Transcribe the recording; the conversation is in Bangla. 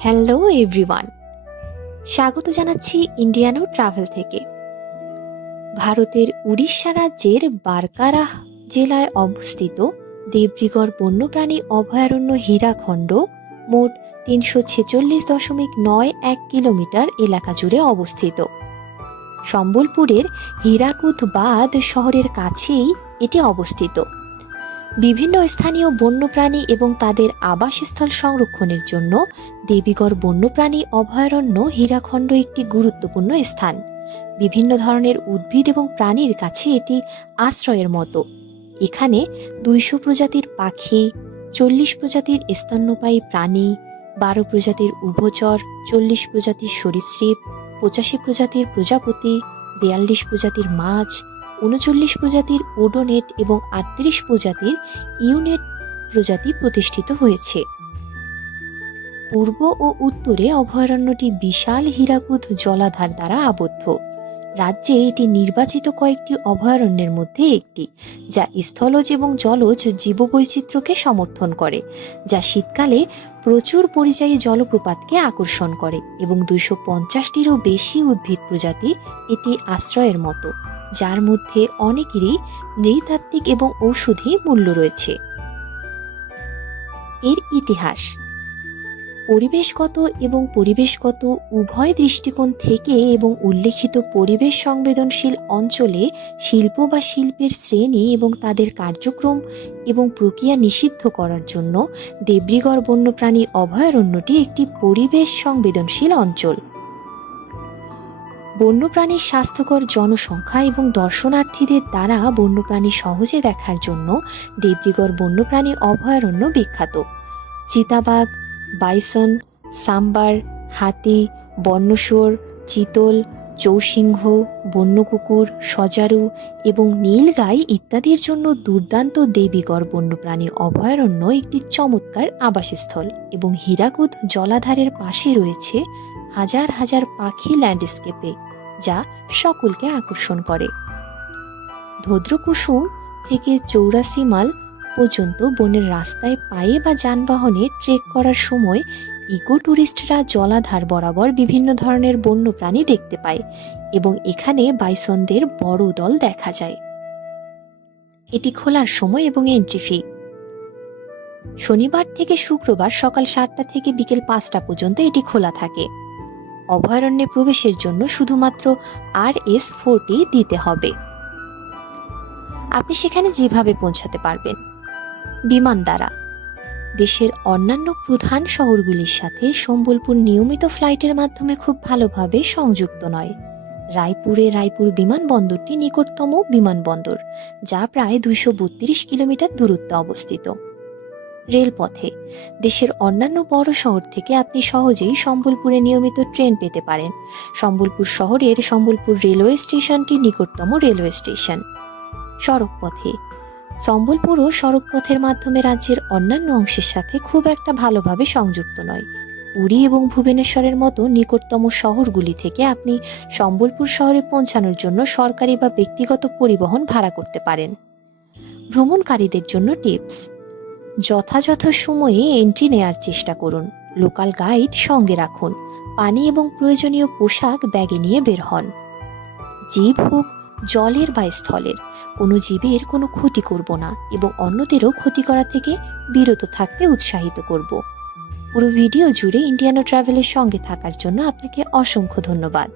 Hello everyone. স্বাগত জানাচ্ছি ইন্ডিয়ানো ট্রাভেল থেকে। ভারতের উড়িষ্যা রাজ্যের বারকারাহ জেলায় অবস্থিত দেবরিগড় বন্যপ্রাণী অভয়ারণ্য হীরাখণ্ড মোট তিনশো ছেচল্লিশ দশমিক নয় এক কিলোমিটার এলাকা জুড়ে অবস্থিত। সম্বলপুরের হীরাকুদ বাঁধ শহরের কাছেই এটি অবস্থিত। বিভিন্ন স্থানীয় বন্যপ্রাণী এবং তাদের আবাসস্থল সংরক্ষণের জন্য দেবীগড় বন্যপ্রাণী অভয়ারণ্য হীরাখণ্ড একটি গুরুত্বপূর্ণ স্থান। বিভিন্ন ধরনের উদ্ভিদ এবং প্রাণীর কাছে এটি আশ্রয়ের মতো। এখানে দুইশো প্রজাতির পাখি, চল্লিশ প্রজাতির স্তন্যপায়ী প্রাণী, বারো প্রজাতির উভচর, চল্লিশ প্রজাতির সরীসৃপ, পঁচাশি প্রজাতির প্রজাপতি, বিয়াল্লিশ প্রজাতির মাছ উনচল্লিশ প্রজাতির ওডোনেট এবং আটত্রিশ প্রজাতির ইউনেট প্রজাতি প্রতিষ্ঠিত হয়েছে। পূর্ব ও উত্তরে অভয়ারণ্যটি বিশাল হীরাকুদ জলাধার দ্বারা আবদ্ধ। রাজ্যে এটি নির্বাচিত কয়েকটি অভয়ারণ্যের মধ্যে একটি, যা স্থলজ এবং জলজ জীববৈচিত্র্যকে সমর্থন করে, যা শীতকালে প্রচুর পরিযায়ী জলপ্রপাতকে আকর্ষণ করে এবং দুইশো পঞ্চাশটিরও বেশি উদ্ভিদ প্রজাতি এটি আশ্রয়ের মতো। যার মধ্যে অনেকেরই নৃতাত্ত্বিক এবং ঔষধি মূল্য রয়েছে। এর ইতিহাস। পরিবেশগত এবং পরিবেশগত উভয় দৃষ্টিকোণ থেকে এবং উল্লেখিত পরিবেশ সংবেদনশীল অঞ্চলে শিল্প বা শিল্পের শ্রেণি এবং তাদের কার্যক্রম এবং প্রক্রিয়া নিষিদ্ধ করার জন্য দেবৃগড় বন্যপ্রাণী অভয়ারণ্যটি একটি পরিবেশ সংবেদনশীল অঞ্চল। বন্যপ্রাণীর স্বাস্থ্যকর জনসংখ্যা এবং দর্শনার্থীদের দ্বারা বন্যপ্রাণী সহজে দেখার জন্য দেবৃগড় বন্যপ্রাণী অভয়ারণ্য বিখ্যাত। চিতাবাঘ, বাইসন, সাম্বার, হাতি বন্যশুয়োর চিতল, চৌসিংহ, বন্যকুকুর, সজারু এবং নীলগাই ইত্যাদির জন্য দুর্দান্ত দেবীগড় বন্যপ্রাণী অভয়ারণ্য একটি চমৎকার আবাসস্থল এবং হীরাকুদ জলাধারের পাশে রয়েছে হাজার হাজার পাখি ল্যান্ডস্কেপে। যা সকলকে আকর্ষণ করে। ধদ্রকুসুম থেকে চৌরাশি মাল পর্যন্ত বনের রাস্তায় পায়ে বা যানবাহনে ট্রেক করার সময় ইকো ট্যুরিস্টরা জলাধার বরাবর বিভিন্ন ধরনের বন্যপ্রাণী দেখতে পায় এবং এখানে বাইসনদের বড় দল দেখা যায়। এটি খোলার সময় এবং এন্ট্রি ফি শনিবার থেকে শুক্রবার সকাল সাতটা থেকে বিকেল পাঁচটা পর্যন্ত এটি খোলা থাকে। অভয়ারণ্যে প্রবেশের জন্য শুধুমাত্র আর এস ফোরটি দিতে হবে। আপনি সেখানে যেভাবে পৌঁছাতে পারবেন। বিমান দ্বারা। দেশের অন্যান্য প্রধান শহরগুলির সাথে সম্বলপুর নিয়মিত ফ্লাইটের মাধ্যমে খুব ভালোভাবে সংযুক্ত নয়। রায়পুরে রায়পুর বিমানবন্দরটি নিকটতম বিমানবন্দর, যা প্রায় দুইশো বত্রিশ কিলোমিটার দূরত্বে অবস্থিত। রেলপথে। দেশের অন্যান্য বড় শহর থেকে আপনি সহজেই সম্বলপুরে নিয়মিত ট্রেন পেতে পারেন। সম্বলপুর শহরের সম্বলপুর রেলওয়ে স্টেশনটি নিকটতম রেলওয়ে স্টেশন। সড়কপথে। সম্বলপুরও সড়কপথের মাধ্যমে রাজ্যের অন্যান্য অংশের সাথে খুব একটা ভালোভাবে সংযুক্ত নয়। পুরী এবং ভুবনেশ্বরের মতো নিকটতম শহরগুলি থেকে আপনি সম্বলপুর শহরে পৌঁছানোর জন্য সরকারি বা ব্যক্তিগত পরিবহন ভাড়া করতে পারেন। ভ্রমণকারীদের জন্য টিপস। যথাযথ সময়ে এন্ট্রি নেয়ার চেষ্টা করুন। লোকাল গাইড সঙ্গে রাখুন। পানি এবং প্রয়োজনীয় পোশাক ব্যাগে নিয়ে বের হন। জীব হোক, জলের বা স্থলের, কোনো জীবের কোনো ক্ষতি করব না এবং অন্যদেরও ক্ষতি করা থেকে বিরত থাকতে উৎসাহিত করব। পুরো ভিডিও জুড়ে ইন্ডিয়ানো ট্রাভেলের সঙ্গে থাকার জন্য আপনাকে অসংখ্য ধন্যবাদ।